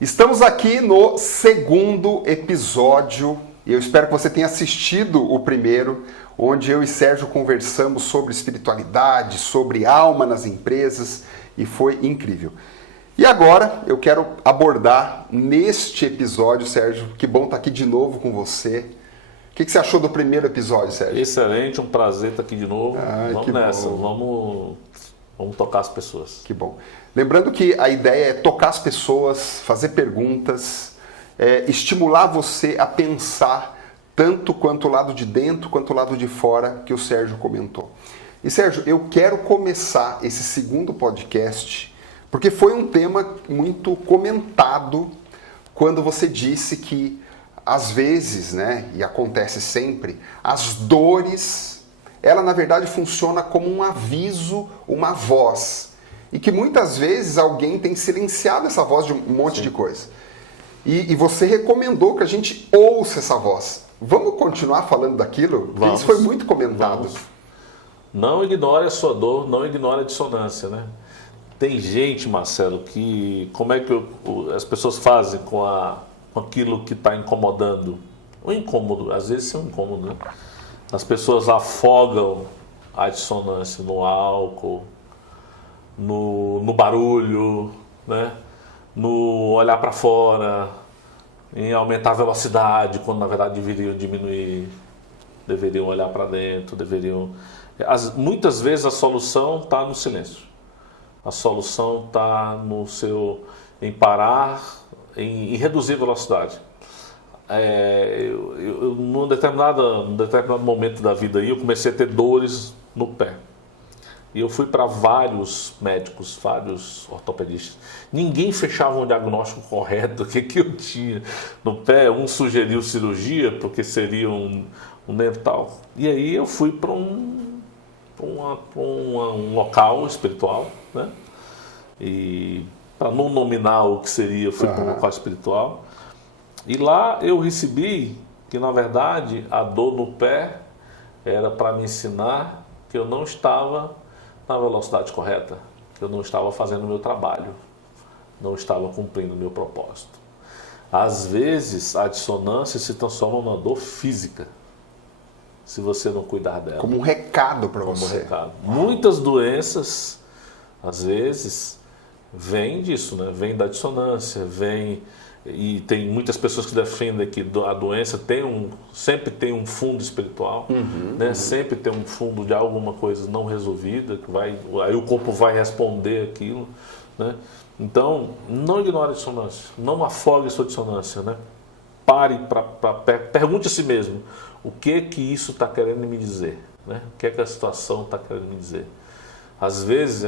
Estamos aqui no segundo episódio e eu espero que você tenha assistido o primeiro, onde eu e Sérgio conversamos sobre espiritualidade, sobre alma nas empresas e foi incrível. E agora eu quero abordar neste episódio, Sérgio, que bom estar aqui de novo com você. O que você achou do primeiro episódio, Sérgio? Excelente, um prazer estar aqui de novo. Vamos nessa, bom. vamos tocar as pessoas. Que bom. Lembrando que a ideia é tocar as pessoas, fazer perguntas, estimular você a pensar tanto quanto o lado de dentro quanto o lado de fora que o Sérgio comentou. E Sérgio, eu quero começar esse segundo podcast porque foi um tema muito comentado quando você disse que às vezes, né, e acontece sempre, as dores, ela na verdade funciona como um aviso, uma voz. E que muitas vezes alguém tem silenciado essa voz de um monte de coisa. E você recomendou que a gente ouça essa voz. Vamos continuar falando daquilo? Porque isso foi muito comentado. Vamos. Não ignore a sua dor, não ignore a dissonância, né? Tem gente, Marcelo, que... Como é que as pessoas fazem com aquilo que está incomodando? O incômodo, às vezes é um incômodo, né? As pessoas afogam a dissonância no álcool, no barulho, né? No olhar para fora, em aumentar a velocidade, quando na verdade deveriam diminuir, deveriam olhar para dentro, muitas vezes a solução está no silêncio. A solução está em parar, em reduzir a velocidade. Num determinado momento da vida aí, eu comecei a ter dores no pé. E eu fui para vários médicos, vários ortopedistas. Ninguém fechava um diagnóstico correto do que eu tinha no pé. Um sugeriu cirurgia, porque seria um dental. E aí eu fui para um local espiritual, né? E para não nominar o que seria, eu fui para um local espiritual. E lá eu recebi que, na verdade, a dor no pé era para me ensinar que eu não estava na velocidade correta, que eu não estava fazendo o meu trabalho, não estava cumprindo o meu propósito. Às vezes, a dissonância se transforma numa dor física, se você não cuidar dela. Como um recado para você. Como um recado. Muitas doenças, às vezes, vêm disso, né? Vêm da dissonância, e tem muitas pessoas que defendem que a doença sempre tem um fundo espiritual, né? Sempre tem um fundo de alguma coisa não resolvida, aí o corpo vai responder aquilo, né? Então, não ignore a dissonância, não afogue a sua dissonância, né? Pare, pergunte a si mesmo, o que isso está querendo me dizer, né? O que a situação está querendo me dizer? Às vezes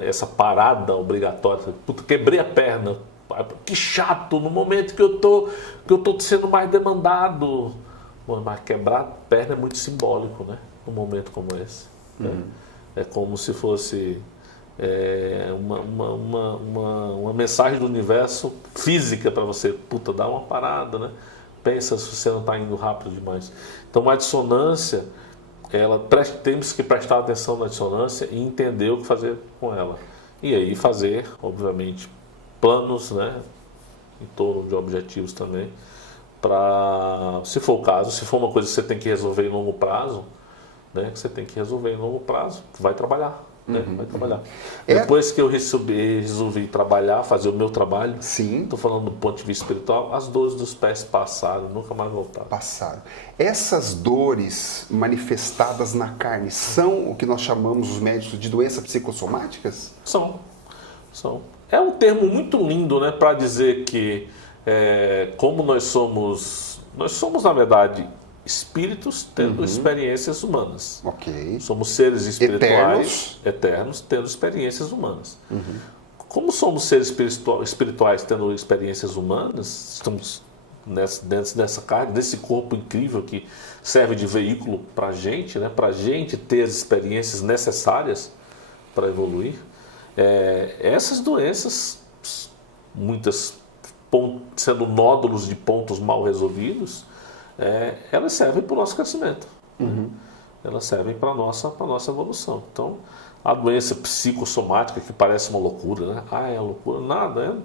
essa parada obrigatória, puta, quebrei a perna, que chato, no momento que eu tô sendo mais demandado. Mas quebrar a perna é muito simbólico, né? Num momento como esse. Né? É como se fosse uma mensagem do universo física para você. Puta, dá uma parada, né? Pensa se você não está indo rápido demais. Então a dissonância, temos que prestar atenção na dissonância e entender o que fazer com ela. E aí fazer, obviamente, planos, né, em torno de objetivos também, para, se for o caso, se for uma coisa que você tem que resolver em longo prazo, né, que você tem que resolver em longo prazo, vai trabalhar, né, vai trabalhar. Depois que eu resolvi trabalhar, fazer o meu trabalho, estou falando do ponto de vista espiritual, as dores dos pés passaram, nunca mais voltaram. Passaram. Essas dores manifestadas na carne são o que nós chamamos, os médicos, de doenças psicossomáticas? São. É um termo muito lindo, né, para dizer que como nós somos na verdade espíritos tendo experiências humanas. Ok. Somos seres espirituais eternos tendo experiências humanas. Como somos seres espirituais tendo experiências humanas, estamos dentro dessa carne, desse corpo incrível que serve de veículo para a gente, né, para a gente ter as experiências necessárias para evoluir. Essas doenças, muitas sendo nódulos de pontos mal resolvidos, elas servem para o nosso crescimento. Elas servem para a nossa evolução. Então, a doença psicossomática, que parece uma loucura, né? Ah, é loucura. Nada,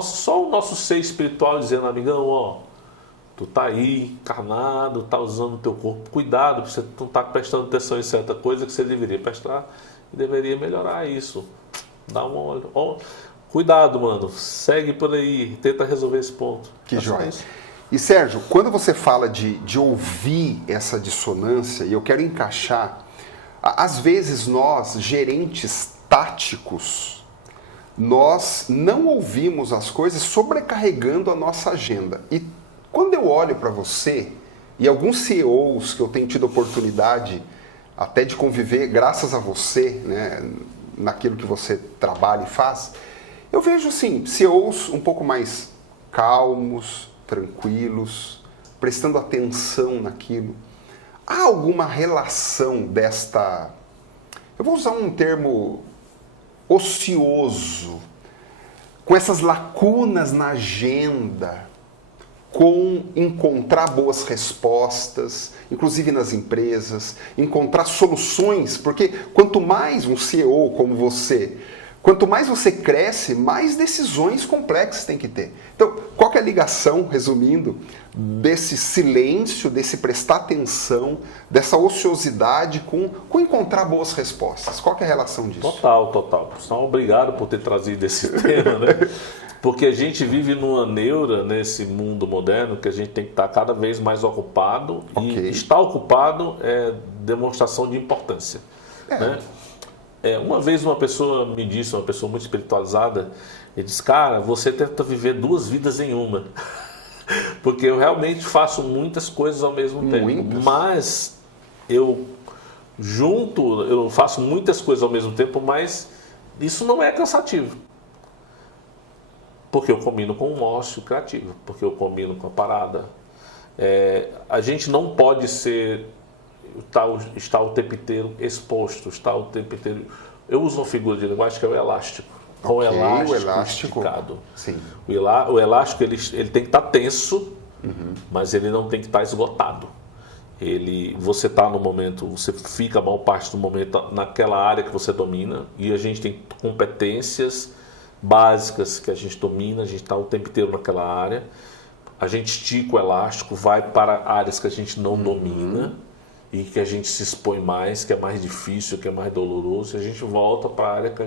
só o nosso ser espiritual dizendo, amigão, ó, tu tá aí, encarnado, tá usando o teu corpo, cuidado, você não tá prestando atenção em certa coisa que você deveria prestar e deveria melhorar isso. Dá uma olhada. Ó, cuidado, mano, segue por aí, tenta resolver esse ponto. Que joia. E Sérgio, quando você fala de ouvir essa dissonância, e eu quero encaixar, às vezes nós, gerentes táticos, nós não ouvimos as coisas sobrecarregando a nossa agenda. E quando eu olho para você, e alguns CEOs que eu tenho tido oportunidade até de conviver graças a você, né, naquilo que você trabalha e faz, eu vejo assim, CEOs um pouco mais calmos, tranquilos, prestando atenção naquilo. Há alguma relação desta, eu vou usar um termo ocioso, com essas lacunas na agenda, com encontrar boas respostas, inclusive nas empresas, encontrar soluções, porque quanto mais um CEO como você, quanto mais você cresce, mais decisões complexas tem que ter. Então, qual que é a ligação, resumindo, desse silêncio, desse prestar atenção, dessa ociosidade com encontrar boas respostas? Qual que é a relação disso? Total. Só obrigado por ter trazido esse tema, né? Porque a gente vive numa neura nesse mundo moderno que a gente tem que estar cada vez mais ocupado. E estar ocupado é demonstração de importância. Né? Uma vez uma pessoa me disse, uma pessoa muito espiritualizada, ele disse, cara, você tenta viver 2 vidas em uma. Porque eu realmente faço muitas coisas ao mesmo tempo. Mas eu faço muitas coisas ao mesmo tempo, mas isso não é cansativo. Porque eu combino com um ócio criativo, porque eu combino com a parada. A gente não pode estar o tempo inteiro exposto, estar o tempo inteiro... Eu uso uma figura de linguagem que é o elástico. O elástico esticado. Sim. O elástico ele tem que estar tenso, mas ele não tem que estar esgotado. Você está no momento, você fica a maior parte do momento naquela área que você domina, e a gente tem competências básicas que a gente domina, a gente está o tempo inteiro naquela área. A gente estica o elástico, vai para áreas que a gente não domina e que a gente se expõe mais, que é mais difícil, que é mais doloroso, e a gente volta para a área que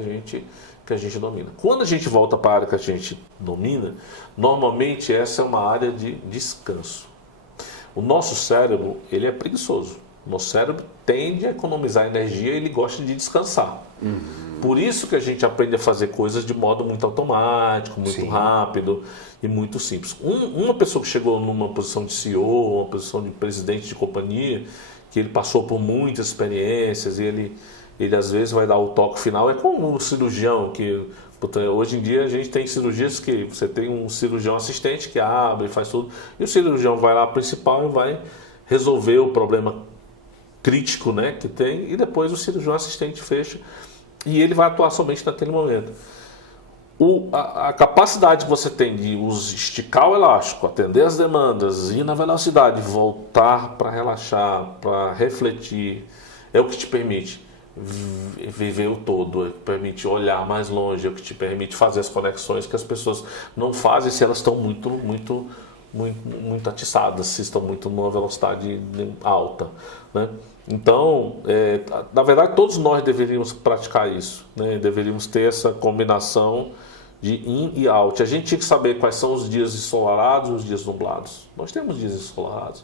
a gente domina. Quando a gente volta para a área que a gente domina, normalmente essa é uma área de descanso. O nosso cérebro, ele é preguiçoso. O nosso cérebro tende a economizar energia e ele gosta de descansar. Por isso que a gente aprende a fazer coisas de modo muito automático, muito rápido e muito simples. Uma pessoa que chegou numa posição de CEO, uma posição de presidente de companhia, que ele passou por muitas experiências e ele às vezes vai dar o toque final, é como um cirurgião que... Hoje em dia a gente tem cirurgias que você tem um cirurgião assistente que abre e faz tudo, e o cirurgião vai lá principal e vai resolver o problema crítico, né, que tem, e depois o cirurgião assistente fecha e ele vai atuar somente naquele momento. A capacidade que você tem de esticar o elástico, atender as demandas, ir na velocidade, voltar para relaxar, para refletir, é o que te permite viver o todo, é o que permite olhar mais longe, é o que te permite fazer as conexões que as pessoas não fazem se elas estão muito atiçadas, se estão muito numa velocidade alta, né? Então, na verdade, todos nós deveríamos praticar isso, né? Deveríamos ter essa combinação de in e out. A gente tinha que saber quais são os dias ensolarados e os dias nublados. Nós temos dias ensolarados,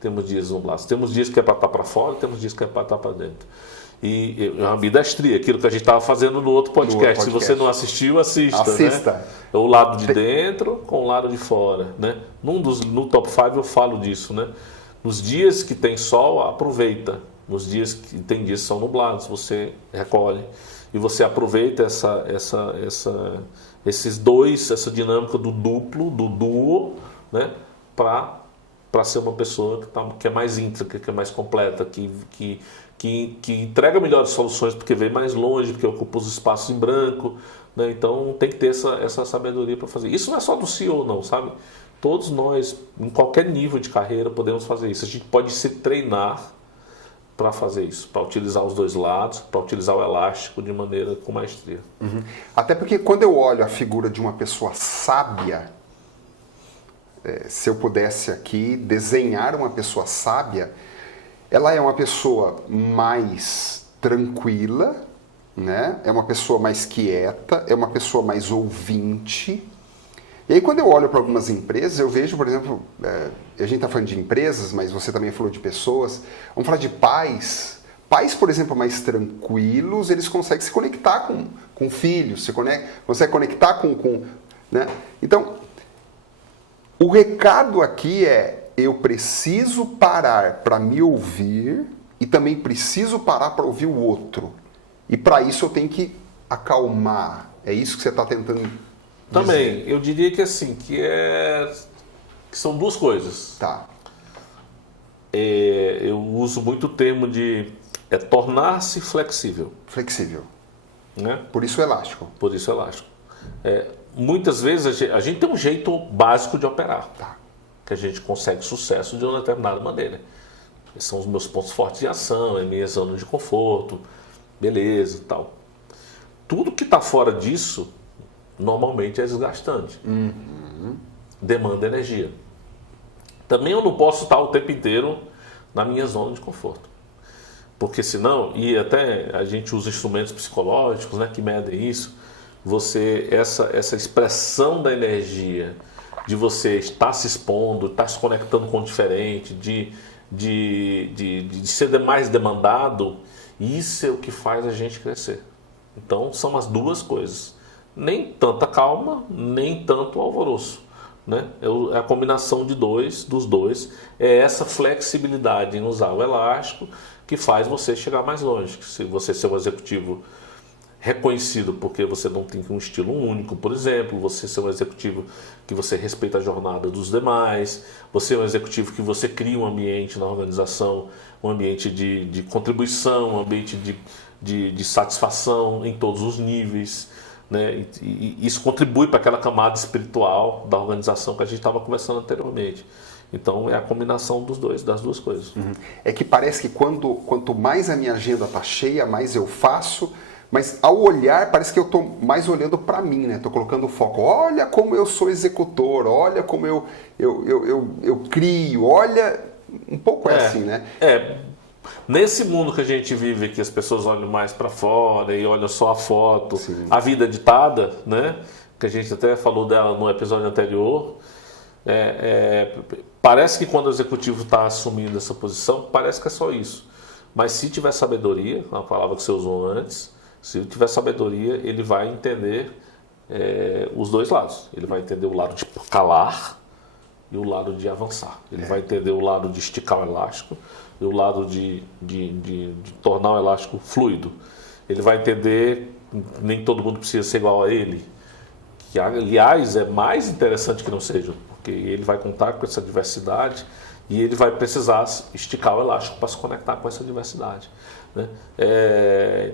temos dias nublados, temos dias que é para estar para fora, temos dias que é para estar para dentro. E a ambidestria, aquilo que a gente estava fazendo no outro podcast. Se você não assistiu, assista. Né? O lado de dentro com o lado de fora, né? No top 5 eu falo disso, né? Nos dias que tem sol, aproveita. Nos dias que tem dias que são nublados, você recolhe. E você aproveita essa dinâmica do duplo, do duo, né? Para ser uma pessoa que é mais íntegra, que é mais completa, que entrega melhores soluções porque vem mais longe, porque ocupa os espaços em branco, né? Então tem que ter essa sabedoria para fazer. Isso não é só do CEO não, sabe? Todos nós, em qualquer nível de carreira, podemos fazer isso. A gente pode se treinar para fazer isso, para utilizar os dois lados, para utilizar o elástico de maneira com maestria. Uhum. Até porque quando eu olho a figura de uma pessoa sábia, se eu pudesse aqui desenhar uma pessoa sábia, ela é uma pessoa mais tranquila, né? É uma pessoa mais quieta, é uma pessoa mais ouvinte. E aí quando eu olho para algumas empresas, eu vejo, por exemplo, a gente está falando de empresas, mas você também falou de pessoas, vamos falar de pais. Pais, por exemplo, mais tranquilos, eles conseguem se conectar com filhos, consegue conectar com né? Então, o recado aqui é, eu preciso parar para me ouvir e também preciso parar para ouvir o outro. E para isso eu tenho que acalmar. É isso que você está tentando dizer. Também, eu diria que assim, que são duas coisas. Tá. Eu uso muito o termo de tornar-se flexível. Flexível. Né? Por isso elástico. Por isso elástico. Muitas vezes a gente tem um jeito básico de operar, Tá. que a gente consegue sucesso de uma determinada maneira. Esses são os meus pontos fortes de ação, é minha zona de conforto, beleza e tal. Tudo que está fora disso, normalmente é desgastante. Demanda energia. Também eu não posso estar o tempo inteiro na minha zona de conforto. Porque senão, e até a gente usa instrumentos psicológicos, né, que medem isso, essa expressão da energia, de você estar se expondo, estar se conectando com o diferente, de ser mais demandado, isso é o que faz a gente crescer. Então são as duas coisas. Nem tanta calma, nem tanto alvoroço. Né? É a combinação dos dois. É essa flexibilidade em usar o elástico que faz você chegar mais longe. Se você ser um executivo reconhecido porque você não tem um estilo único, por exemplo, você ser um executivo que você respeita a jornada dos demais, você é um executivo que você cria um ambiente na organização, um ambiente de contribuição, um ambiente de satisfação em todos os níveis, né? E isso contribui para aquela camada espiritual da organização que a gente estava conversando anteriormente. Então é a combinação das duas coisas. É que parece que quanto mais a minha agenda está cheia, mais eu faço. Mas ao olhar, parece que eu estou mais olhando para mim, né? Estou colocando o foco. Olha como eu sou executor, olha como eu crio, olha... Um pouco assim, né? Nesse mundo que a gente vive, que as pessoas olham mais para fora e olham só a foto, Sim. A vida ditada, né? Que a gente até falou dela no episódio anterior. Parece que quando o executivo está assumindo essa posição, parece que é só isso. Mas se tiver sabedoria, a palavra que você usou antes, se tiver sabedoria, ele vai entender os dois lados. Ele vai entender o lado de calar e o lado de avançar. Ele vai entender o lado de esticar o elástico e o lado de tornar o elástico fluido. Ele vai entender que nem todo mundo precisa ser igual a ele, que aliás é mais interessante que não seja, porque ele vai contar com essa diversidade e ele vai precisar esticar o elástico para se conectar com essa diversidade. Né?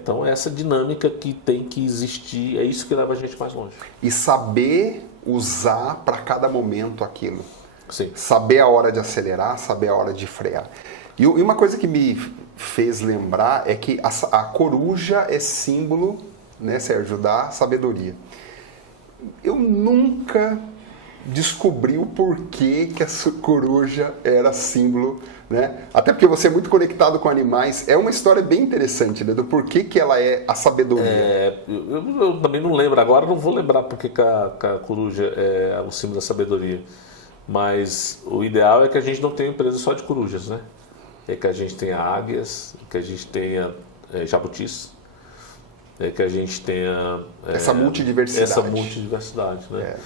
Então essa dinâmica que tem que existir, é isso que leva a gente mais longe. E saber usar para cada momento aquilo. Sim. Saber a hora de acelerar, saber a hora de frear. E uma coisa que me fez lembrar é que a coruja é símbolo, né, Sérgio, da sabedoria. Eu nunca descobri o porquê que essa coruja era símbolo, né? Até porque você é muito conectado com animais. É uma história bem interessante, né? Do porquê que ela é a sabedoria. Eu também não lembro agora, não vou lembrar porque que a coruja é o símbolo da sabedoria. Mas o ideal é que a gente não tenha empresa só de corujas, né? É que a gente tenha águias, que a gente tenha jabutis, que a gente tenha essa multidiversidade. Né?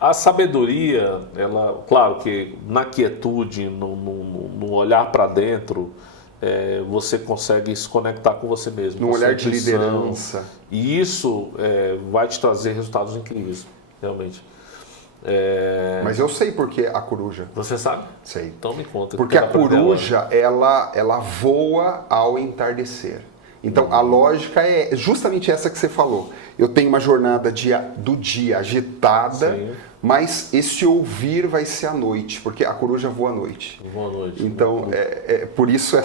A sabedoria, ela, claro que na quietude, no olhar para dentro, você consegue se conectar com você mesmo. No olhar de liderança. E isso vai te trazer resultados incríveis, realmente. Mas eu sei por que a coruja. Você sabe? Sei. Então me conta. Porque a coruja, ela voa ao entardecer. Então, a lógica é justamente essa que você falou. Eu tenho uma jornada do dia agitada, Sim. mas esse ouvir vai ser à noite, porque a coruja voa à noite. Boa noite. Então, por isso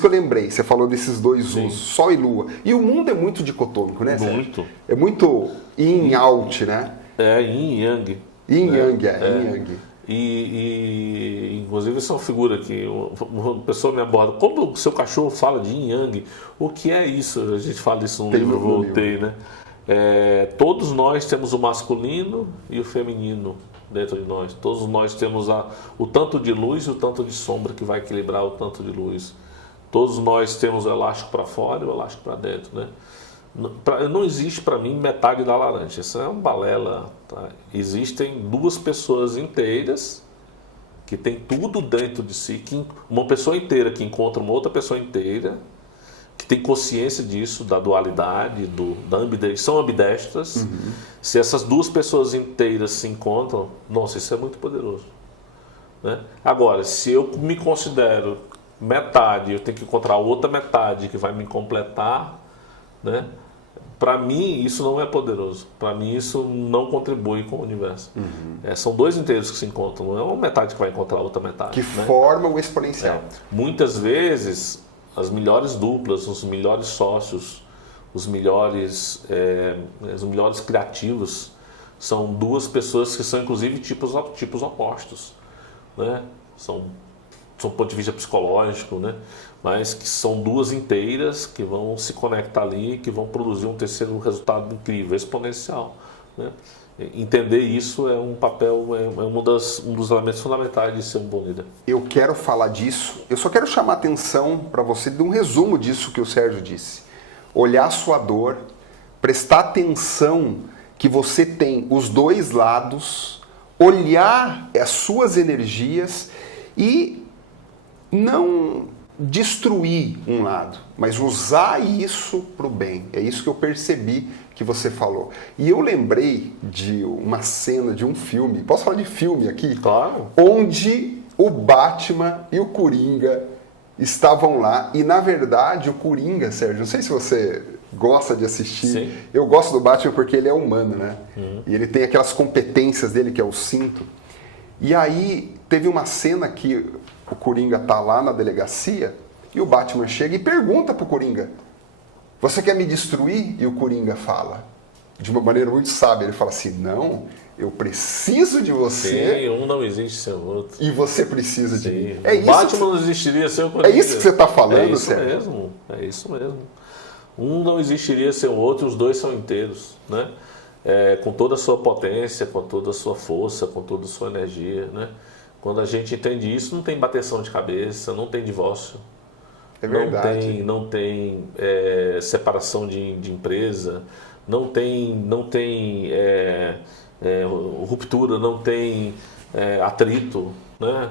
que eu lembrei, você falou desses dois Sim. usos, Sol e Lua. E o mundo é muito dicotômico, né, Sérgio? Muito. É muito yin e out, né? É yin e yang. Yin né? yang, yin yang. Inclusive essa é uma figura que uma pessoa me aborda. Como o seu cachorro fala de yin yang? O que é isso? A gente fala isso no Tem livro no Voltei, né? Todos nós temos o masculino e o feminino dentro de nós. Todos nós temos o tanto de luz e o tanto de sombra que vai equilibrar o tanto de luz. Todos nós temos o elástico para fora e o elástico para dentro, né? Não existe para mim metade da laranja. Isso é uma balela. Tá? Existem duas pessoas inteiras que tem tudo dentro de si. Uma pessoa inteira que encontra uma outra pessoa inteira que tem consciência disso, da dualidade, são ambidestras. Se essas duas pessoas inteiras se encontram, nossa, isso é muito poderoso. Né? Agora, se eu me considero metade, eu tenho que encontrar outra metade que vai me completar, né? Para mim isso não é poderoso. Para mim isso não contribui com o universo. São dois inteiros que se encontram, não é uma metade que vai encontrar outra metade. Que né? forma o exponencial. Muitas vezes as melhores duplas, os melhores sócios, os melhores criativos são duas pessoas que são inclusive tipos opostos, né? São do ponto de vista psicológico, né? Mas que são duas inteiras que vão se conectar ali, que vão produzir um terceiro resultado incrível, exponencial. Né? Entender isso é um papel, um dos elementos fundamentais de ser um bom líder. Eu quero falar disso, eu só quero chamar a atenção para você de um resumo disso que o Sérgio disse. Olhar a sua dor, prestar atenção que você tem os dois lados, olhar as suas energias e não destruir um lado, mas usar isso para o bem. É isso que eu percebi que você falou. E eu lembrei de uma cena de um filme, posso falar de filme aqui? Claro. Onde o Batman e o Coringa estavam lá e, na verdade, o Coringa, Sérgio, não sei se você gosta de assistir, Sim. Eu gosto do Batman porque ele é humano, né? E ele tem aquelas competências dele, que é o cinto. E aí, teve uma cena que o Coringa tá lá na delegacia e o Batman chega e pergunta pro Coringa: você quer me destruir? E o Coringa fala, de uma maneira muito sábia, ele fala assim: não, eu preciso de você. Sim, um não existe sem o outro. E você precisa de mim. O Batman não existiria sem o Coringa. É isso que você está falando, Sérgio? É isso mesmo. Um não existiria sem o outro, os dois são inteiros, né? Com toda a sua potência, com toda a sua força, com toda a sua energia, né? Quando a gente entende isso, não tem bateção de cabeça, não tem divórcio. É verdade. Não tem separação de empresa, não tem ruptura, não tem atrito, né?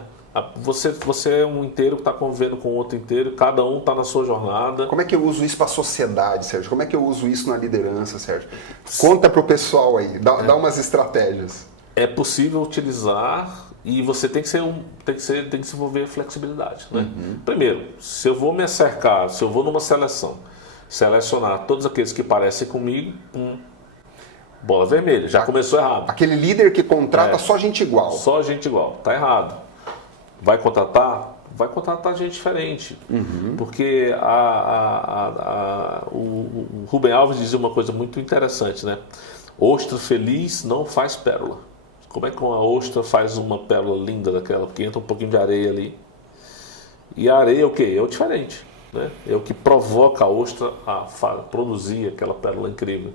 Você é um inteiro que está convivendo com outro inteiro, cada um está na sua jornada. Como é que eu uso isso para a sociedade, Sérgio? Como é que eu uso isso na liderança, Sérgio? Conta para o pessoal aí, dá umas estratégias. É possível utilizar e você tem que desenvolver flexibilidade, né? Primeiro, se eu vou me acercar, se eu vou numa selecionar todos aqueles que parecem comigo, bola vermelha, já começou errado. Aquele líder que contrata só gente igual. Só gente igual, tá errado. Vai contratar? Vai contratar gente diferente. Porque o Rubem Alves dizia uma coisa muito interessante, né? Ostra feliz não faz pérola. Como é que uma ostra faz uma pérola linda daquela? Porque entra um pouquinho de areia ali. E a areia é o quê? É o diferente. Né? É o que provoca a ostra a produzir aquela pérola incrível.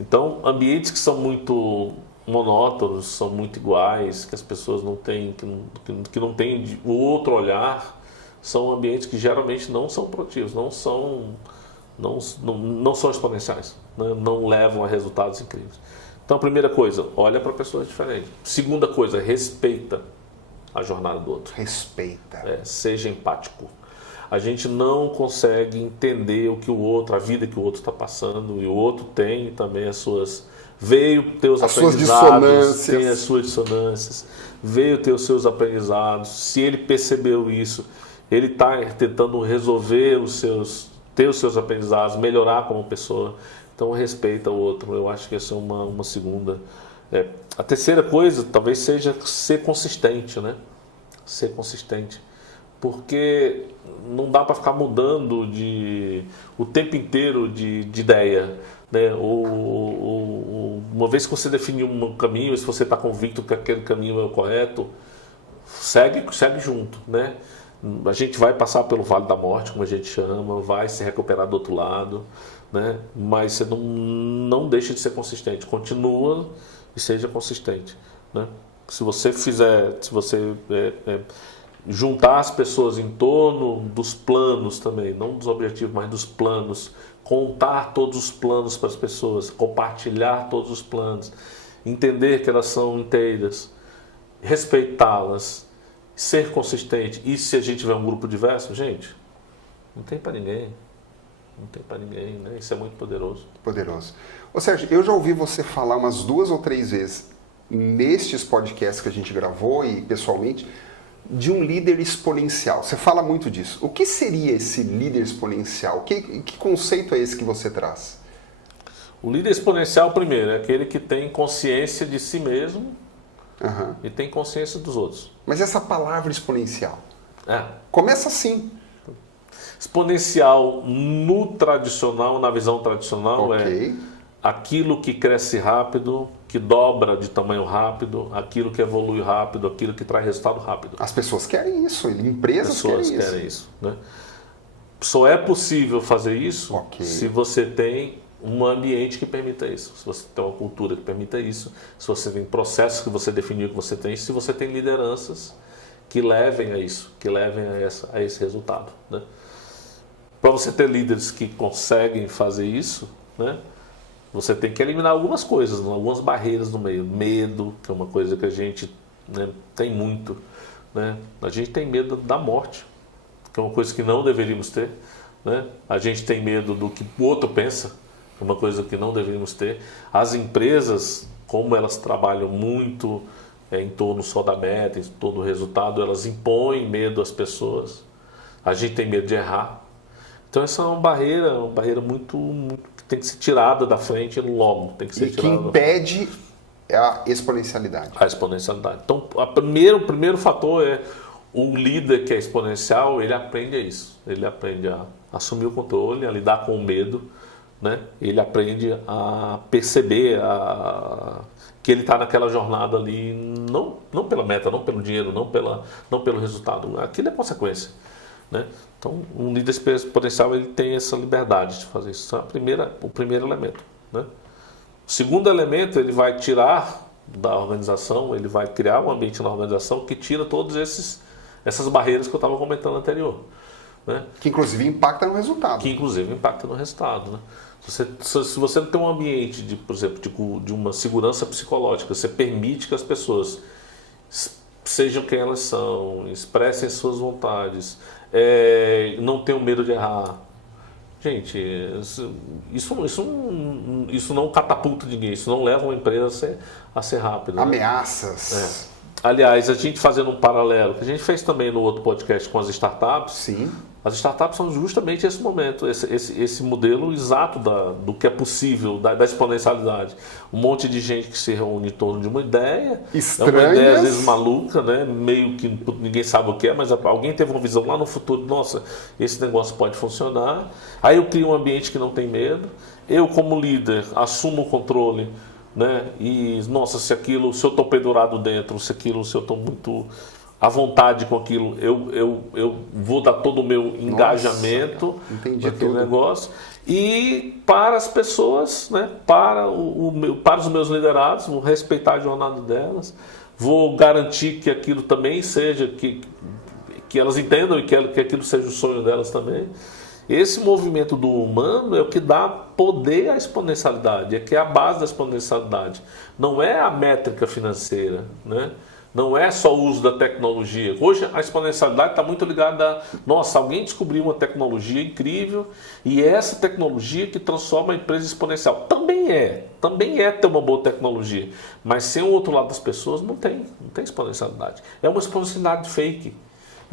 Então, ambientes que são muito monótonos, são muito iguais, que as pessoas não têm, que não têm o outro olhar, são ambientes que geralmente não são produtivos, não são exponenciais, né? Não levam a resultados incríveis. Então, a primeira coisa, olha para pessoas diferentes. Segunda coisa, respeita a jornada do outro. Respeita. Seja empático. A gente não consegue entender o que o outro, a vida que o outro está passando, e o outro tem também as suas... Veio ter os aprendizados, tem as suas dissonâncias, veio ter os seus aprendizados. Se ele percebeu isso, ele está tentando resolver os seus ter os seus aprendizados, melhorar como pessoa. Então respeita o outro. Eu acho que essa é uma segunda. A terceira coisa talvez seja ser consistente, né? Ser consistente. Porque não dá para ficar mudando o tempo inteiro de ideia. Né? Uma vez que você definiu um caminho, se você está convicto que aquele caminho é o correto, segue junto. Né? A gente vai passar pelo Vale da Morte, como a gente chama, vai se recuperar do outro lado, né? Mas você não deixa de ser consistente, continua e seja consistente. Né? Se você juntar as pessoas em torno dos planos também, não dos objetivos, mas dos planos, contar todos os planos para as pessoas, compartilhar todos os planos, entender que elas são inteiras, respeitá-las, ser consistente. E se a gente tiver um grupo diverso, gente, não tem para ninguém. Não tem para ninguém, né? Isso é muito poderoso. Poderoso. Ô Sérgio, eu já ouvi você falar umas 2 ou 3 vezes nestes podcasts que a gente gravou e pessoalmente, de um líder exponencial. Você fala muito disso. O que seria esse líder exponencial? Que conceito é esse que você traz? O líder exponencial, primeiro, é aquele que tem consciência de si mesmo e tem consciência dos outros. Mas essa palavra exponencial? É. Começa assim. Exponencial no tradicional, na visão tradicional, é aquilo que cresce rápido, que dobra de tamanho rápido, aquilo que evolui rápido, aquilo que traz resultado rápido. As pessoas querem isso, empresas querem isso. Né? Só é possível fazer isso se você tem um ambiente que permita isso, se você tem uma cultura que permita isso, se você tem processos que você definiu que você tem, se você tem lideranças que levem a isso, que levem a esse resultado. Né? Para você ter líderes que conseguem fazer isso, né? Você tem que eliminar algumas coisas, algumas barreiras no meio. Medo, que é uma coisa que a gente, né, tem muito. Né? A gente tem medo da morte, que é uma coisa que não deveríamos ter. Né? A gente tem medo do que o outro pensa, que é uma coisa que não deveríamos ter. As empresas, como elas trabalham muito em torno só da meta, em torno do resultado, elas impõem medo às pessoas. A gente tem medo de errar. Então essa é uma barreira muito que tem que ser tirada da frente logo. Tem que ser que impede a exponencialidade. A exponencialidade. Então o primeiro fator é o líder que é exponencial, ele aprende a isso. Ele aprende a assumir o controle, a lidar com o medo. Né? Ele aprende a perceber que ele está naquela jornada ali, não pela meta, não pelo dinheiro, não pelo resultado. Aquilo é consequência. Né? Então, um líder exponencial ele tem essa liberdade de fazer isso. Então, o primeiro elemento. Né? O segundo elemento, ele vai tirar da organização, ele vai criar um ambiente na organização que tira todas essas barreiras que eu estava comentando anterior. Né? Que inclusive impacta no resultado. Né? Se você não tem um ambiente, por exemplo, de uma segurança psicológica, você permite que as pessoas sejam quem elas são, expressem suas vontades, não tenham medo de errar. Gente, isso não catapulta ninguém, isso não leva uma empresa a ser rápida. Ameaças. Aliás, a gente fazendo um paralelo, que a gente fez também no outro podcast com as startups. Sim. As startups são justamente esse momento, esse modelo exato do que é possível, da exponencialidade. Um monte de gente que se reúne em torno de uma ideia. Estranhas. É uma ideia às vezes maluca, né? Meio que ninguém sabe o que é, mas alguém teve uma visão lá no futuro, nossa, esse negócio pode funcionar. Aí eu crio um ambiente que não tem medo. Eu, como líder, assumo o controle. Né? E, nossa, se eu estou pendurado dentro, se eu estou muito à vontade com aquilo, eu vou dar todo o meu engajamento naquele negócio. E para as pessoas, né? para os meus liderados, vou respeitar a jornada delas, vou garantir que aquilo também seja, que elas entendam e que aquilo seja o sonho delas também. Esse movimento do humano é o que dá poder à exponencialidade, é que é a base da exponencialidade. Não é a métrica financeira, né? Não é só o uso da tecnologia. Hoje a exponencialidade está muito ligada a, nossa, alguém descobriu uma tecnologia incrível e é essa tecnologia que transforma a empresa exponencial. Também é ter uma boa tecnologia, mas sem o outro lado das pessoas não tem exponencialidade. É uma exponencialidade fake.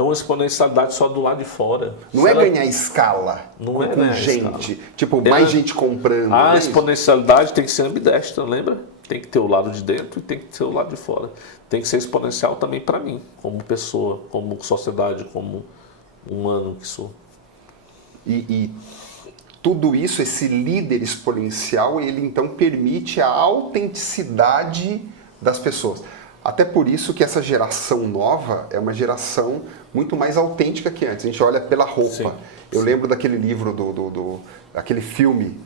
é uma exponencialidade só do lado de fora. Não é ganhar escala Não é com ganhar gente, escala. tipo, mais gente comprando. A não é isso? exponencialidade tem que ser ambidestra, lembra? Tem que ter o lado de dentro e tem que ter o lado de fora. Tem que ser exponencial também para mim, como pessoa, como sociedade, como humano que sou. E tudo isso, esse líder exponencial, ele então permite a autenticidade das pessoas. Até por isso que essa geração nova é uma geração muito mais autêntica que antes. A gente olha pela roupa. Sim, Eu lembro daquele livro, aquele filme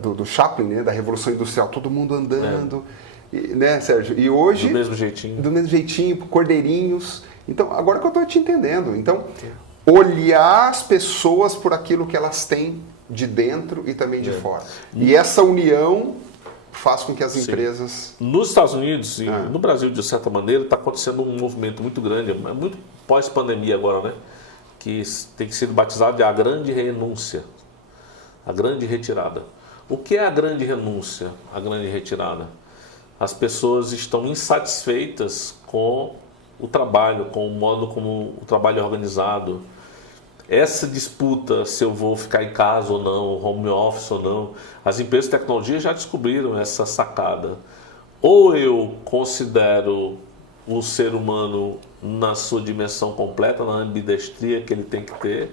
do Chaplin, né, da Revolução Industrial, todo mundo andando, né, Sérgio? E hoje... Do mesmo jeitinho. Do mesmo jeitinho, cordeirinhos. Então, agora que eu estou te entendendo. Então, olhar as pessoas por aquilo que elas têm de dentro e também de fora. E essa união faz com que as empresas... Nos Estados Unidos e no Brasil, de certa maneira, está acontecendo um movimento muito grande, muito pós-pandemia agora, né? Que tem sido batizado de a grande renúncia, a grande retirada. O que é a grande renúncia, a grande retirada? As pessoas estão insatisfeitas com o trabalho, com o modo como o trabalho é organizado. Essa disputa se eu vou ficar em casa ou não, home office ou não, as empresas de tecnologia já descobriram essa sacada. Ou eu considero o ser humano na sua dimensão completa, na ambidestria que ele tem que ter,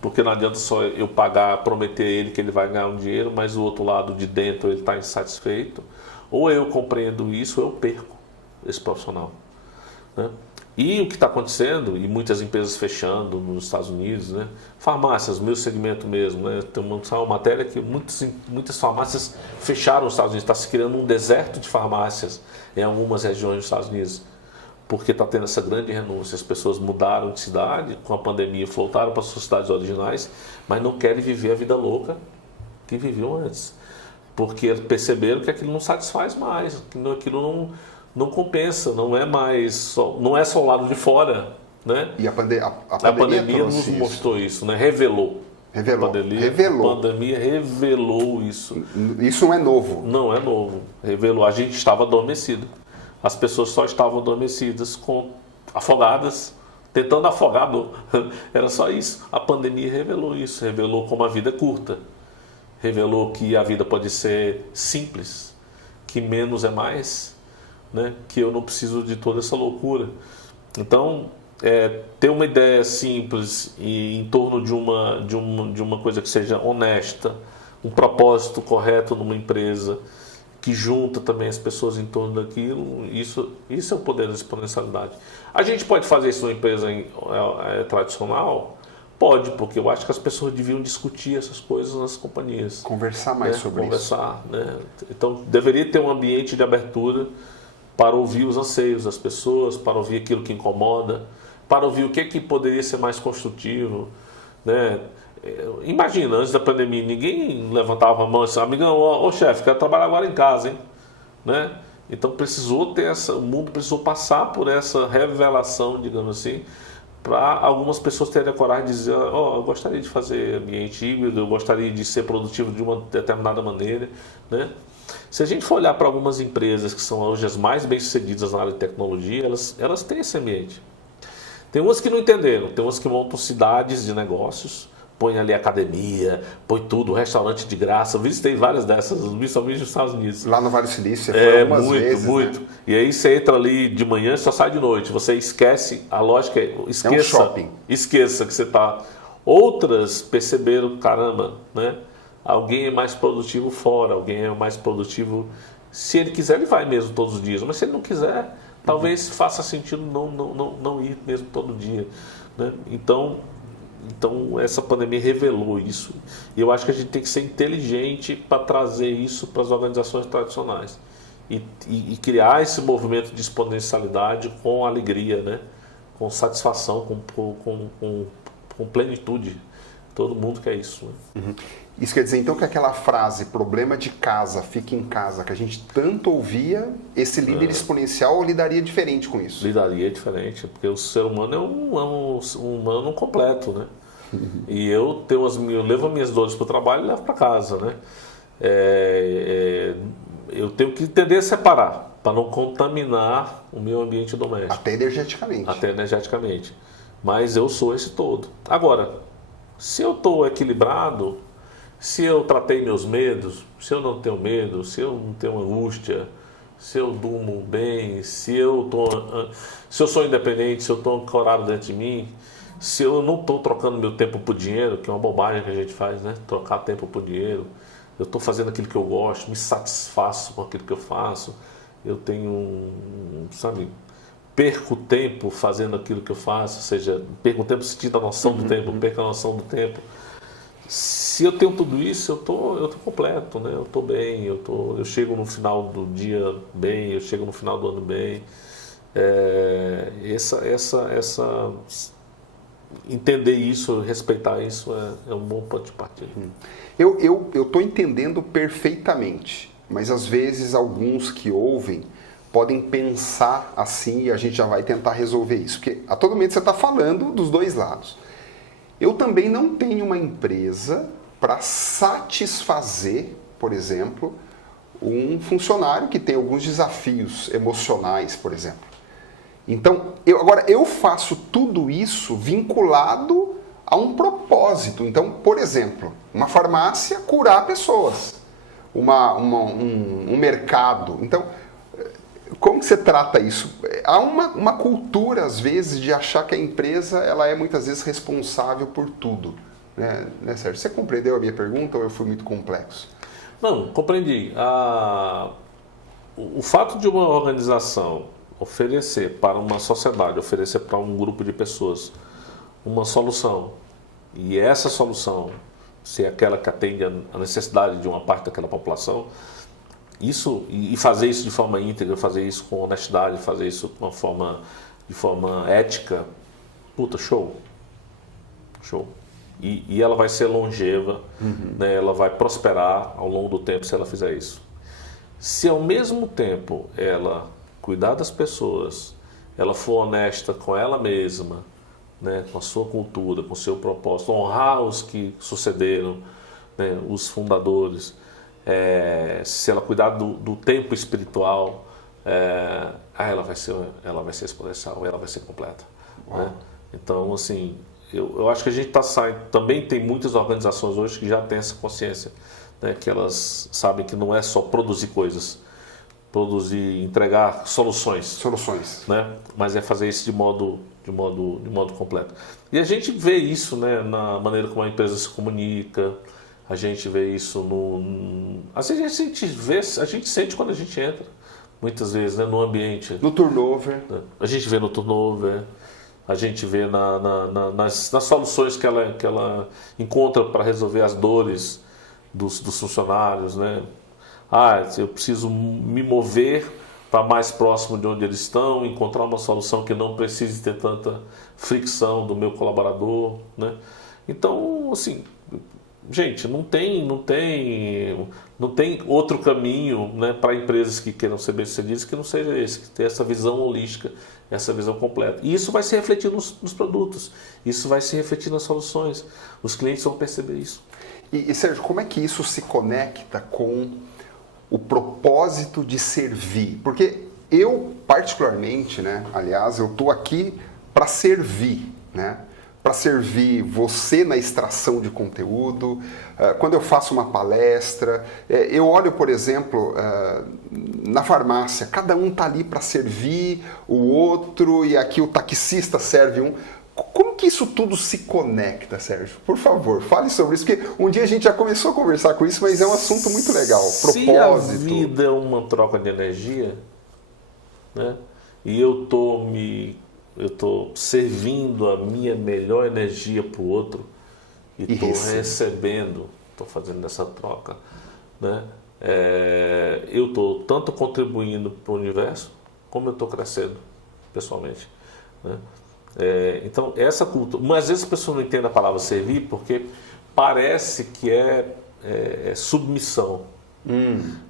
porque não adianta só eu pagar, prometer a ele que ele vai ganhar um dinheiro, mas o outro lado de dentro ele está insatisfeito. Ou eu compreendo isso, ou eu perco esse profissional, né? E o que está acontecendo, e muitas empresas fechando nos Estados Unidos, né? Farmácias, meu segmento mesmo, né? Tem uma matéria que muitas farmácias fecharam nos Estados Unidos, está se criando um deserto de farmácias em algumas regiões dos Estados Unidos, porque está tendo essa grande renúncia. As pessoas mudaram de cidade, com a pandemia voltaram para suas cidades originais, mas não querem viver a vida louca que viviam antes, porque perceberam que aquilo não satisfaz mais, que aquilo não compensa, não é só o lado de fora, né? E a pandemia nos mostrou isso, né? Revelou. A pandemia revelou isso. Isso não é novo. Não é novo. Revelou. A gente estava adormecido. As pessoas só estavam adormecidas, afogadas, tentando afogar. Era só isso. A pandemia revelou isso. Revelou como a vida é curta. Revelou que a vida pode ser simples, que menos é mais. Né, que eu não preciso de toda essa loucura. Então, ter uma ideia simples e em torno de uma coisa que seja honesta, um propósito correto numa empresa, que junta também as pessoas em torno daquilo, isso é o poder da exponencialidade. A gente pode fazer isso numa empresa tradicional? Pode, porque eu acho que as pessoas deviam discutir essas coisas nas companhias. Conversar mais sobre isso. Né? Então, deveria ter um ambiente de abertura para ouvir os anseios das pessoas, para ouvir aquilo que incomoda, para ouvir o que poderia ser mais construtivo, né? Imagina, antes da pandemia, ninguém levantava a mão e disse, amigão, ô chefe, quero trabalhar agora em casa, hein? Né? Então o mundo precisou passar por essa revelação, digamos assim, para algumas pessoas terem a coragem de dizer, eu gostaria de fazer ambiente híbrido, eu gostaria de ser produtivo de uma determinada maneira, né? Se a gente for olhar para algumas empresas que são hoje as mais bem-sucedidas na área de tecnologia, elas têm esse ambiente. Tem umas que não entenderam, tem umas que montam cidades de negócios, põe ali academia, põe tudo, restaurante de graça. Eu visitei várias dessas, principalmente nos Estados Unidos. Lá no Vale do Silício, foi algumas vezes, muito. Né? E aí você entra ali de manhã e só sai de noite. Você esquece, a lógica esqueça. É um shopping. Esqueça que você está. Outras perceberam, caramba, né? Alguém é mais produtivo fora, alguém é mais produtivo. Se ele quiser, ele vai mesmo todos os dias. Mas se ele não quiser, talvez faça sentido não ir mesmo todo dia, né? Então essa pandemia revelou isso. E eu acho que a gente tem que ser inteligente para trazer isso para as organizações tradicionais. E criar esse movimento de exponencialidade com alegria, né? Com satisfação, com plenitude. Todo mundo quer isso. Né? Uhum. Isso quer dizer então que aquela frase, problema de casa, fique em casa, que a gente tanto ouvia, esse líder exponencial lidaria diferente com isso? Lidaria diferente, porque o ser humano é um humano completo, né? E eu levo as minhas dores para o trabalho e levo para casa, né? eu tenho que entender separar, para não contaminar o meu ambiente doméstico. Até energeticamente. Até energeticamente. Mas eu sou esse todo. Agora, se eu estou equilibrado, se eu tratei meus medos, se eu não tenho medo, se eu não tenho angústia, se eu durmo bem, se eu sou independente, se eu estou ancorado dentro de mim, se eu não estou trocando meu tempo por dinheiro, que é uma bobagem que a gente faz, né? Trocar tempo por dinheiro. Eu estou fazendo aquilo que eu gosto, me satisfaço com aquilo que eu faço. Eu tenho, sabe, perco tempo fazendo aquilo que eu faço, ou seja, perco tempo sentindo a noção do tempo, perco a noção do tempo. Se eu tenho tudo isso, eu tô completo, né? Eu tô bem, eu chego no final do dia bem, eu chego no final do ano bem. Entender isso, respeitar isso é um bom ponto de partida. Eu estou entendendo perfeitamente, mas às vezes alguns que ouvem podem pensar assim e a gente já vai tentar resolver isso, porque a todo momento você está falando dos dois lados. Eu também não tenho uma empresa para satisfazer, por exemplo, um funcionário que tem alguns desafios emocionais, por exemplo. Então, agora eu faço tudo isso vinculado a um propósito. Então, por exemplo, uma farmácia curar pessoas, um mercado. Então, como que você trata isso? Há uma cultura, às vezes, de achar que a empresa ela é muitas vezes responsável por tudo. Né, Sérgio? Você compreendeu a minha pergunta ou eu fui muito complexo? Não, compreendi. O fato de uma organização oferecer para uma sociedade, oferecer para um grupo de pessoas uma solução, e essa solução ser aquela que atende a necessidade de uma parte daquela população, isso, e fazer isso de forma íntegra, fazer isso com honestidade, fazer isso de forma ética, puta, show. Show. E ela vai ser longeva, né? Ela vai prosperar ao longo do tempo se ela fizer isso. Se ao mesmo tempo ela cuidar das pessoas, ela for honesta com ela mesma, né? Com a sua cultura, com o seu propósito, honrar os que sucederam, né? Os fundadores, se ela cuidar do tempo espiritual, ela vai ser exponencial, ela vai ser completa. Né? Então, assim, eu acho que a gente está saindo. Também tem muitas organizações hoje que já têm essa consciência, né? Que elas sabem que não é só produzir coisas, entregar soluções, né? Mas é fazer isso de modo completo. E a gente vê isso, né? Na maneira como a empresa se comunica. A gente vê isso a gente sente quando a gente entra, muitas vezes, né, no ambiente. No turnover. A gente vê no turnover, a gente vê nas soluções que ela encontra para resolver as dores dos funcionários, né? Eu preciso me mover para mais próximo de onde eles estão, encontrar uma solução que não precise ter tanta fricção do meu colaborador, né? Então, assim, gente, não tem outro caminho, né, para empresas que queiram ser bem-sucedidas que não seja esse, que tenha essa visão holística, essa visão completa. E isso vai se refletir nos produtos, isso vai se refletir nas soluções. Os clientes vão perceber isso. E Sérgio, como é que isso se conecta com o propósito de servir? Porque eu, particularmente, né, aliás, eu estou aqui para servir, né? Para servir você na extração de conteúdo, quando eu faço uma palestra, eu olho, por exemplo, na farmácia, cada um está ali para servir o outro e aqui o taxista serve um. Como que isso tudo se conecta, Sérgio? Por favor, fale sobre isso, porque um dia a gente já começou a conversar com isso, mas é um assunto muito legal, propósito. Se a vida é uma troca de energia, né, e eu estou servindo a minha melhor energia para o outro e estou recebendo, estou fazendo essa troca, né? Eu estou tanto contribuindo para o universo, como eu estou crescendo pessoalmente, né? Então, essa cultura... Mas às vezes as pessoas não entendem a palavra servir porque parece que é submissão.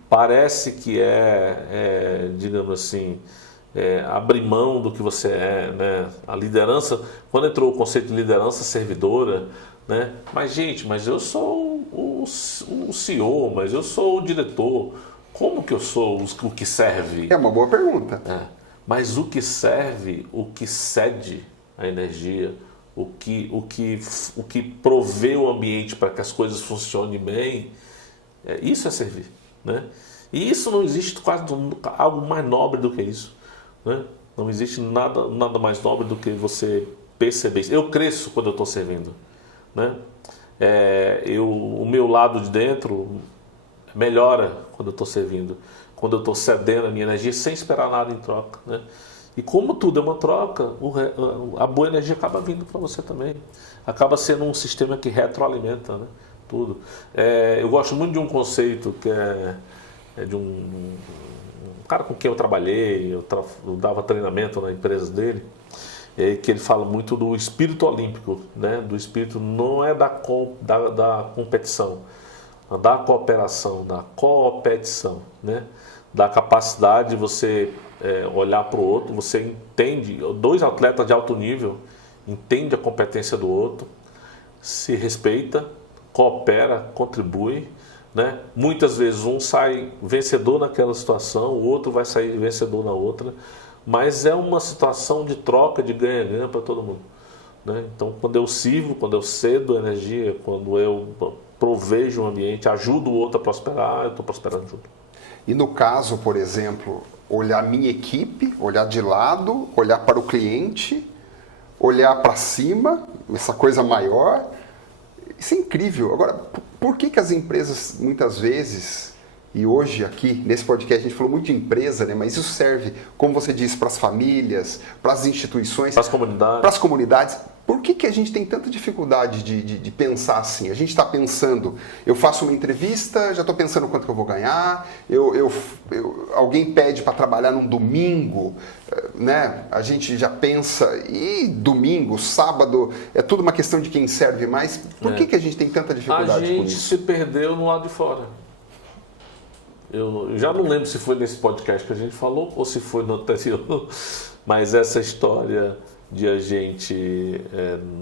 Parece que digamos assim... abrir mão do que você é, né? A liderança, quando entrou o conceito de liderança servidora, né? Mas eu sou o CEO, mas eu sou o diretor, Como que eu sou o que serve? É uma boa pergunta. Mas o que serve, o que cede a energia, o que provê o ambiente para que as coisas funcionem bem, isso é servir, né? E isso não existe quase algo mais nobre do que isso, né? Não existe nada mais nobre do que você perceber isso. Eu cresço quando eu estou servindo, né? O meu lado de dentro melhora quando eu estou servindo, quando eu estou cedendo a minha energia sem esperar nada em troca, né? E como tudo é uma troca, a boa energia acaba vindo para você também. Acaba sendo um sistema que retroalimenta, né? Tudo. Eu gosto muito de um conceito que é de um cara com quem eu trabalhei, eu dava treinamento na empresa dele, que ele fala muito do espírito olímpico, né? Do espírito não é da competição, da cooperação, da coopetição, né? Da capacidade de você olhar para o outro, você entende, dois atletas de alto nível entende a competência do outro, se respeita, coopera, contribui, né? Muitas vezes um sai vencedor naquela situação, o outro vai sair vencedor na outra, mas é uma situação de troca, de ganha-ganha para todo mundo, né? Então, quando eu sirvo, quando eu cedo energia, quando eu provejo o ambiente, ajudo o outro a prosperar, eu estou prosperando junto. E no caso, por exemplo, olhar minha equipe, olhar de lado, olhar para o cliente, olhar para cima, essa coisa maior, isso é incrível. Agora, por que as empresas muitas vezes, e hoje aqui nesse podcast a gente falou muito de empresa, né? Mas isso serve, como você disse, para as famílias, para as instituições, para as comunidades. Para as comunidades. Por que a gente tem tanta dificuldade de pensar assim? A gente está pensando, eu faço uma entrevista, já estou pensando quanto que eu vou ganhar, alguém pede para trabalhar num domingo, né? A gente já pensa, e domingo, sábado, é tudo uma questão de quem serve mais. Por que a gente tem tanta dificuldade com isso? A gente se perdeu no lado de fora. Eu já não lembro se foi nesse podcast que a gente falou ou se foi no anterior, mas essa história de a gente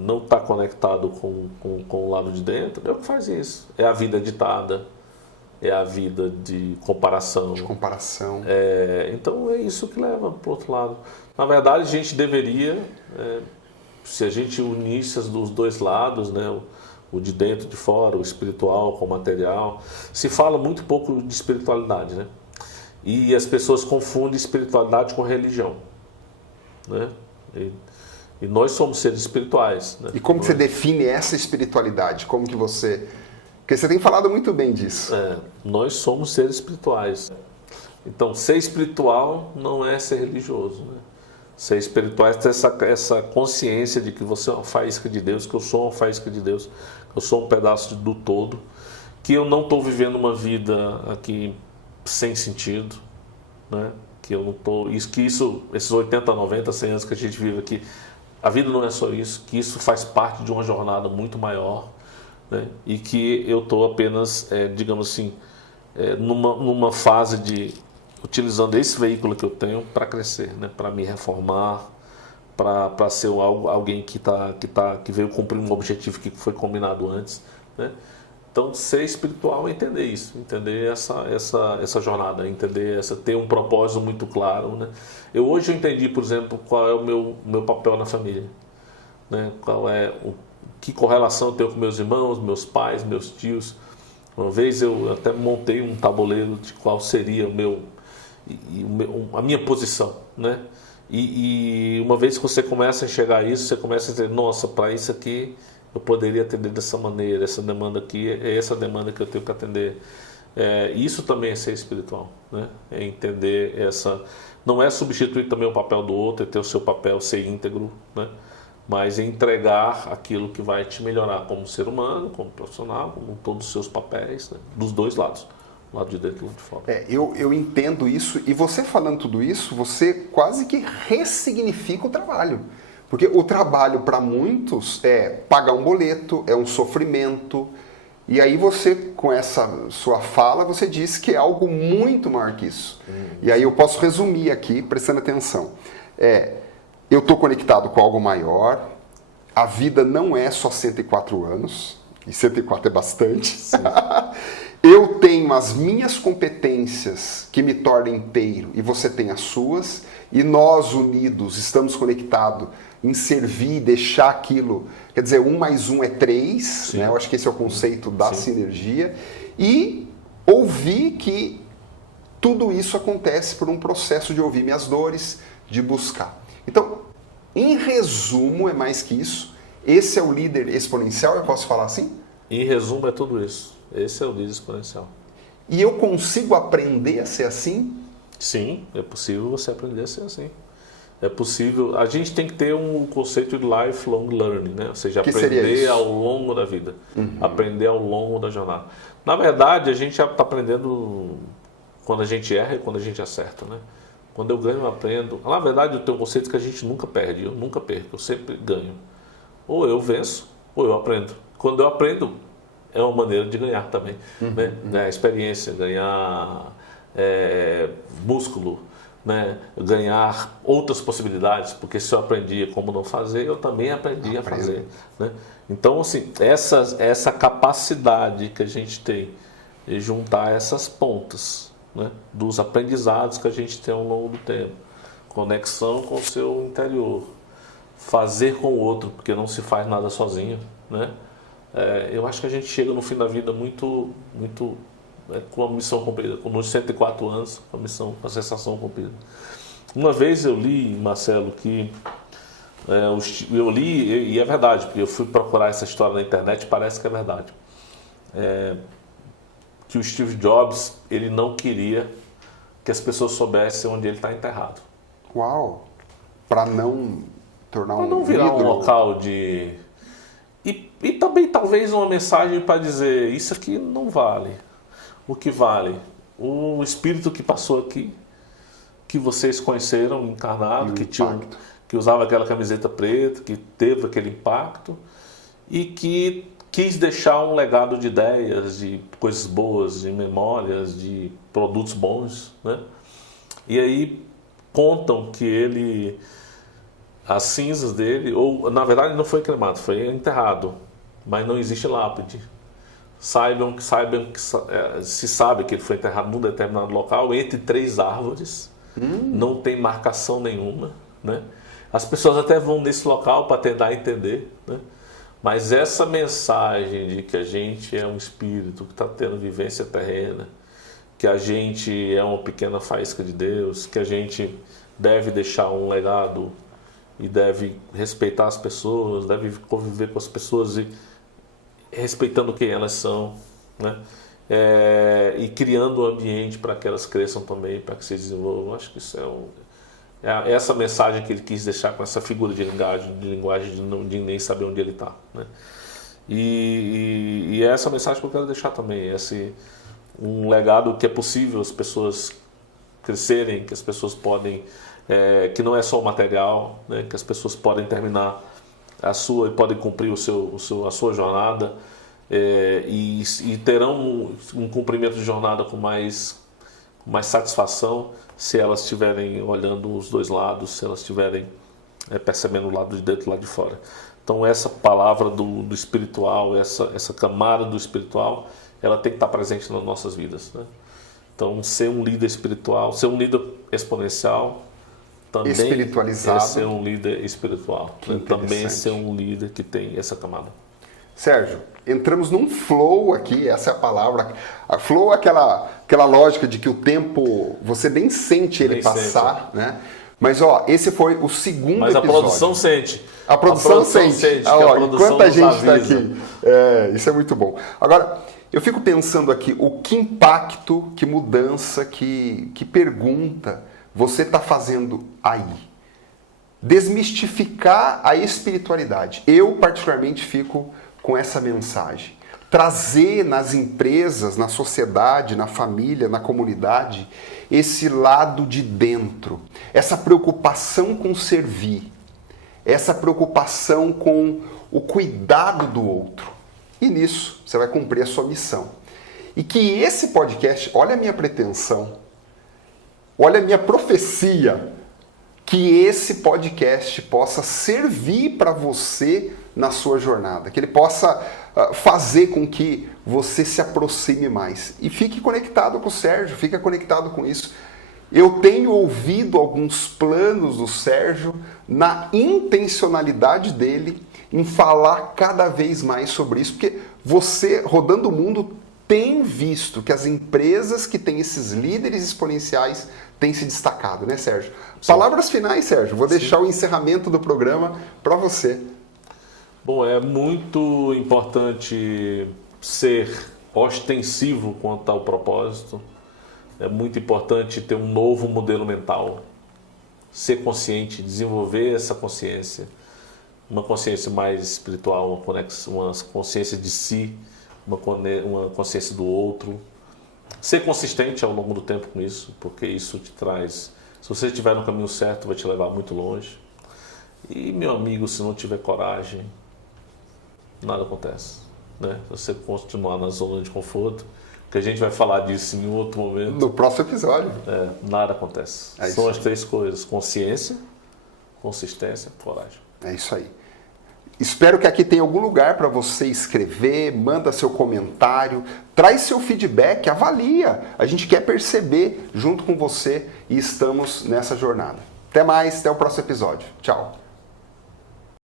não estar conectado com o lado de dentro, é o que faz isso. É a vida ditada, é a vida de comparação. De comparação. Então é isso que leva para o outro lado. Na verdade, a gente deveria, se a gente unisse os dois lados, né, o de dentro e de fora, o espiritual com o material. Se fala muito pouco de espiritualidade, né? E as pessoas confundem espiritualidade com religião, né? E nós somos seres espirituais, né? E como que você define essa espiritualidade? Como que você... Porque você tem falado muito bem disso. Nós somos seres espirituais. Então, ser espiritual não é ser religioso, né? Ser espiritual é ter essa consciência de que você é uma faísca de Deus, que eu sou uma faísca de Deus, que eu sou um pedaço do todo, que eu não estou vivendo uma vida aqui sem sentido, né? Que eu não estou... Esses 80, 90, 100 anos que a gente vive aqui, a vida não é só isso, que isso faz parte de uma jornada muito maior, né? E que eu estou apenas, digamos assim, numa fase de... utilizando esse veículo que eu tenho para crescer, né? Para me reformar, para ser alguém que veio cumprir um objetivo que foi combinado antes, né? Então, ser espiritual é entender isso, entender essa jornada, ter um propósito muito claro, né? Hoje eu entendi, por exemplo, qual é o meu papel na família, né? Que correlação eu tenho com meus irmãos, meus pais, meus tios. Uma vez eu até montei um tabuleiro de qual seria a minha posição, né? E uma vez que você começa a enxergar isso, você começa a dizer, nossa, para isso aqui eu poderia atender dessa maneira, essa demanda aqui é essa demanda que eu tenho que atender. Isso também é ser espiritual, né? É entender não é substituir também o papel do outro, é ter o seu papel, ser íntegro, né? Mas é entregar aquilo que vai te melhorar como ser humano, como profissional, como todos os seus papéis, né? Dos dois lados. Lado de dentro e lado de fora. Eu entendo isso, e você falando tudo isso, você quase que ressignifica o trabalho. Porque o trabalho para muitos é pagar um boleto, é um sofrimento, e aí você, com essa sua fala, você diz que é algo muito maior que isso. E aí eu posso resumir aqui, prestando atenção. Eu estou conectado com algo maior, a vida não é só 104 anos, e 104 é bastante. eu tenho as minhas competências que me tornam inteiro e você tem as suas, e nós unidos estamos conectados em servir, deixar aquilo, quer dizer, 1 mais 1 é 3, né? Eu acho que esse é o conceito da sinergia, e ouvir que tudo isso acontece por um processo de ouvir minhas dores, de buscar. Então, em resumo, é mais que isso, esse é o líder exponencial, eu posso falar assim? Em resumo, é tudo isso. Esse é o líder exponencial. E eu consigo aprender a ser assim? Sim, é possível você aprender a ser assim. É possível. A gente tem que ter um conceito de lifelong learning, né? Ou seja, aprender ao longo da vida, aprender ao longo da jornada. Na verdade, a gente já está aprendendo quando a gente erra e quando a gente acerta, né? Quando eu ganho, eu aprendo. Na verdade, eu tenho um conceito que a gente nunca perde. Eu nunca perco, eu sempre ganho. Ou eu venço, ou eu aprendo. Quando eu aprendo, é uma maneira de ganhar também. Né? Ganhar experiência, ganhar músculo, né? Ganhar outras possibilidades, porque se eu aprendia como não fazer, eu também aprendi a fazer. Né? Então, assim, essa capacidade que a gente tem de juntar essas pontas, né? Dos aprendizados que a gente tem ao longo do tempo, conexão com o seu interior, fazer com o outro, porque não se faz nada sozinho, né? Eu acho que a gente chega no fim da vida muito com a missão cumprida, com uns 104 anos, com a sensação cumprida. Uma vez eu li, Marcelo, que eu li, e é verdade, porque eu fui procurar essa história na internet, parece que é verdade, que o Steve Jobs, ele não queria que as pessoas soubessem onde ele está enterrado. Uau! Para não tornar para não virar um local de... E também talvez uma mensagem para dizer, isso aqui não vale. O que vale? O espírito que passou aqui, que vocês conheceram encarnado, que usava aquela camiseta preta, que teve aquele impacto e que quis deixar um legado de ideias, de coisas boas, de memórias, de produtos bons, né? E aí contam que as cinzas dele, ou na verdade não foi cremado, foi enterrado, mas não existe lápide. Saibam que se sabe que ele foi enterrado num determinado local, entre 3 árvores, não tem marcação nenhuma, né? As pessoas até vão nesse local para tentar entender, né? Mas essa mensagem de que a gente é um espírito que está tendo vivência terrena, que a gente é uma pequena faísca de Deus, que a gente deve deixar um legado e deve respeitar as pessoas, deve conviver com as pessoas e respeitando quem elas são, né? E criando um ambiente para que elas cresçam também, para que se desenvolvam. Acho que isso é essa mensagem que ele quis deixar com essa figura de linguagem de nem saber onde ele está, né? E é essa mensagem que eu quero deixar também, um legado que é possível as pessoas crescerem, que as pessoas podem, que não é só o material, né? Que as pessoas podem terminar e podem cumprir a sua jornada, e terão um cumprimento de jornada com mais satisfação se elas estiverem olhando os dois lados, se elas estiverem percebendo o lado de dentro e o lado de fora. Então essa palavra do espiritual, essa camada do espiritual, ela tem que estar presente nas nossas vidas, né? Então ser um líder espiritual, ser um líder exponencial, também espiritualizado, é ser um líder espiritual, né? Também ser um líder que tem essa camada. Sérgio, entramos num flow aqui, essa é a palavra. A flow é aquela lógica de que o tempo, você nem sente ele passar, né? Mas esse foi o segundo Mas episódio. Mas a produção sente. A produção sente. Enquanto a gente está aqui. Isso é muito bom. Agora, eu fico pensando aqui, que impacto, que mudança, que pergunta você está fazendo aí? Desmistificar a espiritualidade. Eu, particularmente, fico com essa mensagem. Trazer nas empresas, na sociedade, na família, na comunidade, esse lado de dentro, essa preocupação com servir, essa preocupação com o cuidado do outro. E nisso você vai cumprir a sua missão. E que esse podcast, olha a minha pretensão, olha a minha profecia, que esse podcast possa servir para você na sua jornada, que ele possa fazer com que você se aproxime mais. E fique conectado com o Sérgio, fique conectado com isso. Eu tenho ouvido alguns planos do Sérgio na intencionalidade dele em falar cada vez mais sobre isso, porque você, rodando o mundo, tem visto que as empresas que têm esses líderes exponenciais têm se destacado, né, Sérgio? Sim. Palavras finais, Sérgio. Vou deixar o encerramento do programa para você. Bom, é muito importante ser ostensivo quanto ao propósito. É muito importante ter um novo modelo mental. Ser consciente, desenvolver essa consciência. Uma consciência mais espiritual, uma consciência de si, uma consciência do outro. Ser consistente ao longo do tempo com isso, porque isso te traz... Se você estiver no caminho certo, vai te levar muito longe. E, meu amigo, se não tiver coragem, nada acontece. Né? Se você continuar na zona de conforto, que a gente vai falar disso em outro momento. No próximo episódio. Nada acontece. São as três coisas: consciência, consistência, coragem. É isso aí. Espero que aqui tenha algum lugar para você escrever, manda seu comentário, traz seu feedback, avalia. A gente quer perceber junto com você e estamos nessa jornada. Até mais, até o próximo episódio. Tchau.